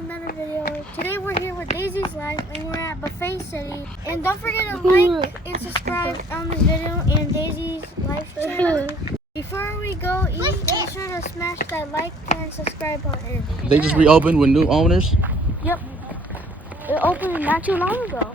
another video. Today we're here with Daisy's Life and we're at Buffet City. And don't forget to like and subscribe on this video and Daisy's Life channel. Before we go eat, be sure to smash that like and subscribe button. They just reopened with new owners? Yep. It opened not too long ago.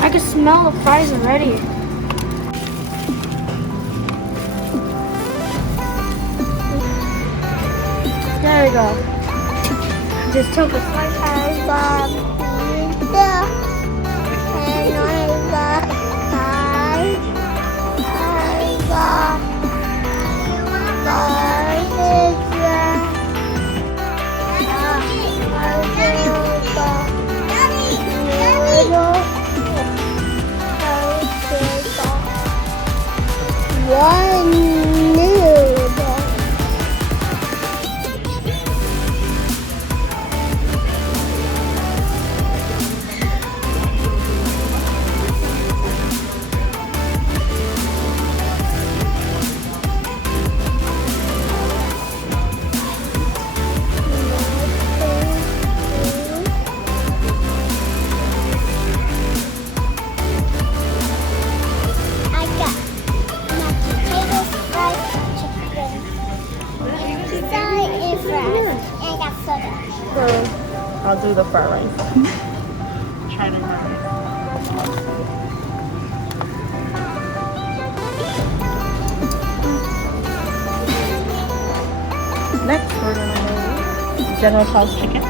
I can smell the fries already. There we go. Just took a slice. One noodle. I'll do the fry rice. Try to remember. Next, we're gonna do General Tso's chicken.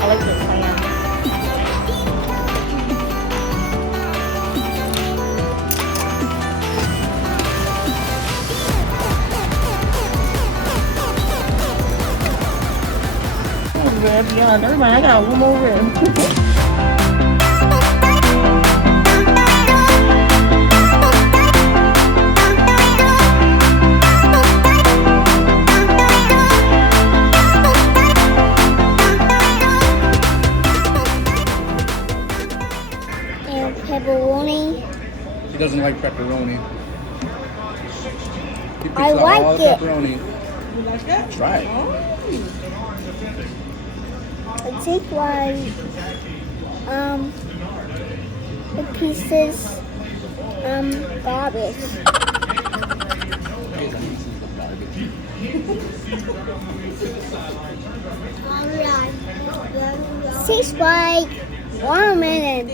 I like this pan. Rib, yeah, never mind. I got one more rib. And pepperoni. She doesn't like pepperoni. I like all the it. pepperoni. You like that? Try it. I take the pieces garbage. Tastes like watermelon.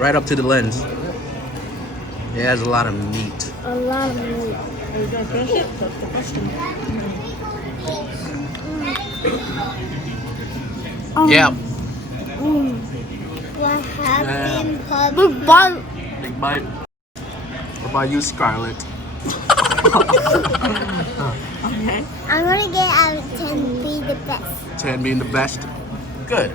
right up to the lens. It has a lot of meat. A lot of meat. Are you gonna finish it? That's the question. Yeah. What happened, Yeah. Big bite. Big bite. What about you, Scarlett? Okay. I'm gonna get out of 10 be the best. 10 being the best. Good.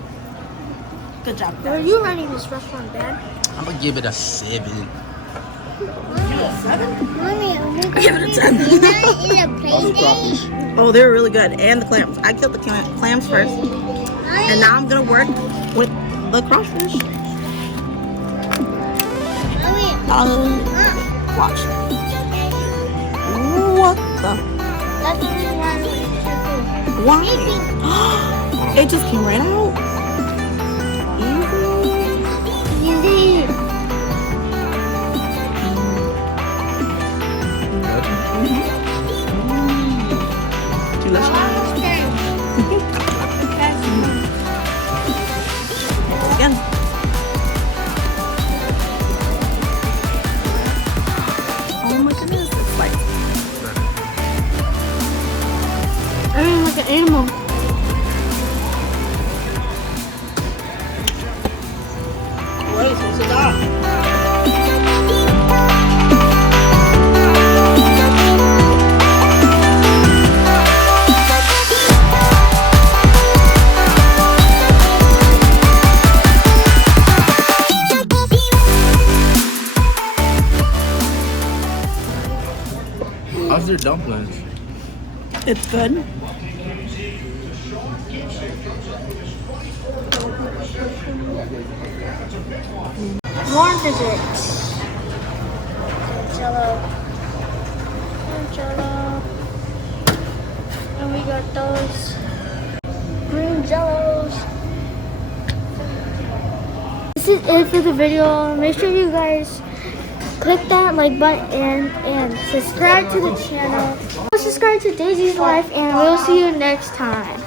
Good job. Are you running this restaurant bad? I'm gonna give it a 7. Mommy, are we Give it a 10. in a play Also date? crawfish. Oh, they're really good. And the clams. I killed the clams first. And now I'm gonna work with the crawfish. Watch. What the? That's the reason why I don't eat seafood. Why? It just came right out. Easy. Delicious. Again. Oh my goodness, it's like I mean, like an animal. wait, what's it got? How's their dumplings? It's good. More desserts. Jello. Jello. And we got those green jellos. This is it for the video. Make sure you guys click that like button and subscribe to the channel. Subscribe to Daisy's Life and we'll see you next time.